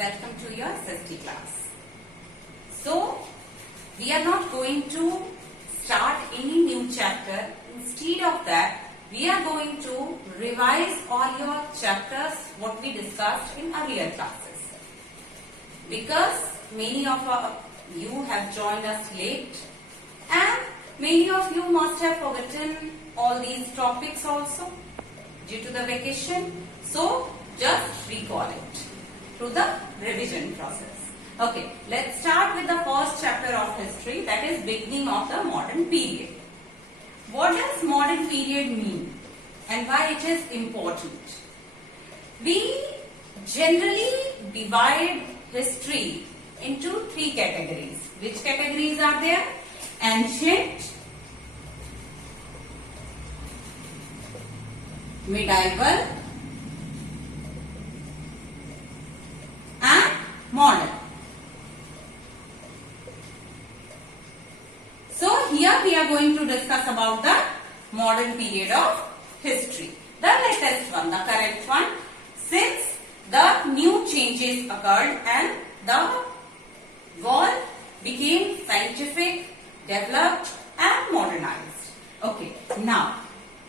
welcome to your SST class. So, we are not going to start any new chapter. Instead of that, we are going to revise all your chapters what we discussed in earlier classes. Because many of you have joined us late and many of you must have forgotten all these topics also due to the vacation. So, just recall it through the revision process. Okay, let's start with the first chapter of history, that is beginning of the modern period. What does modern period mean and why it is important? We generally divide history into three categories. Which categories are there? Ancient, medieval and modern. So here we are going to discuss about the modern period of history. The latest one, the current one, since the new changes occurred and the world became scientific, developed and modernized. Okay, now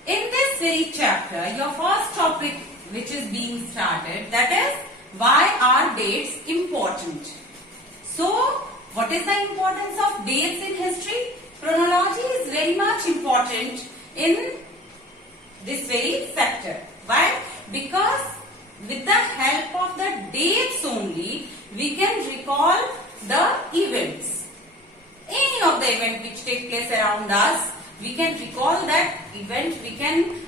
in this very chapter, your first topic which is being started, that is why are dates important? So, what is the importance of dates in history? Chronology is very much important in this very sector. Why? Because with the help of the dates only, we can recall the events. Any of the event which take place around us, we can recall that event, we can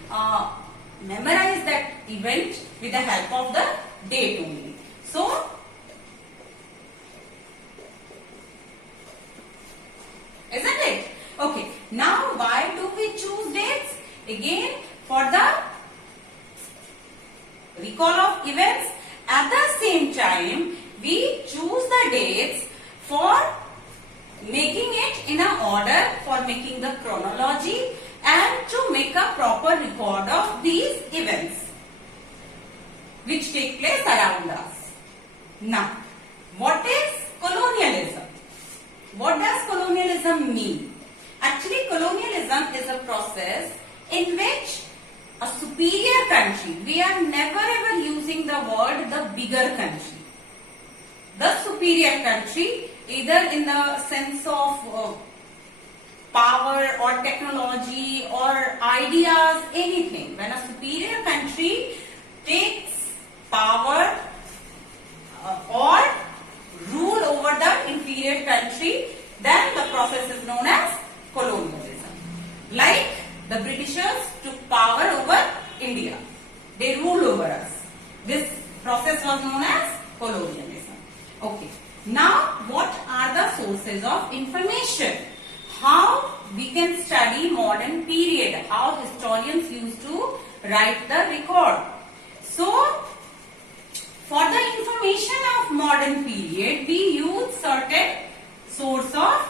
memorize that event with the help of the date only. So, isn't it? Okay. Now, why do we choose dates? Again, for the recall of events. At the same time, we choose the dates for making it in an order, for making the chronology and to make a proper record of these events which take place around us. Now, what is colonialism? What does colonialism mean? Actually, colonialism is a process in which a superior country, we are never ever using the word the bigger country. The superior country, either in the sense of power or technology or ideas, anything. When a superior country takes power or rule over the inferior country, then the process is known as colonialism. Like the Britishers took power over India. They ruled over us. This process was known as colonialism. Okay. Now, what are the sources of information? How we can study modern period? How historians used to write the record? So, for the information of modern period, we use certain source of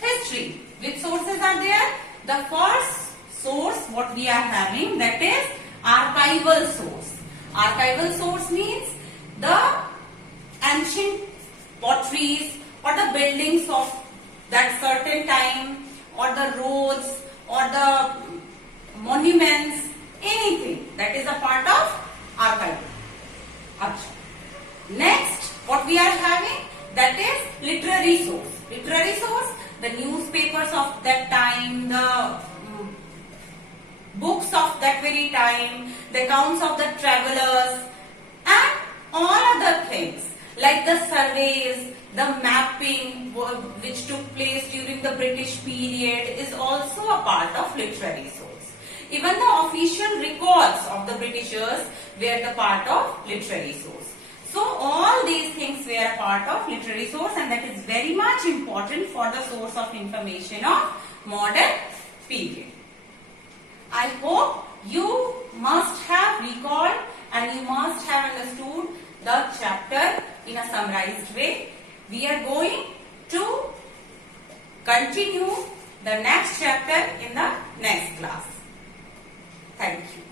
history. Which sources are there? The first source what we are having, that is archival source. Archival source means the ancient potteries or the buildings of that certain time or the roads or the monuments, anything that is a part of archival. Next, what we are having, that is literary source. Literary source, the newspapers of that time, the books of that very time, the accounts of the travelers and all other things like the surveys, the mapping which took place during the British period is also a part of literary source. Even the official records of the Britishers were the part of literary source. So all these things were a part of literary source and that is very much important for the source of information of modern period. I hope you must have recalled and you must have understood the chapter in a summarized way. We are going to continue the next chapter in the next class. Thank you.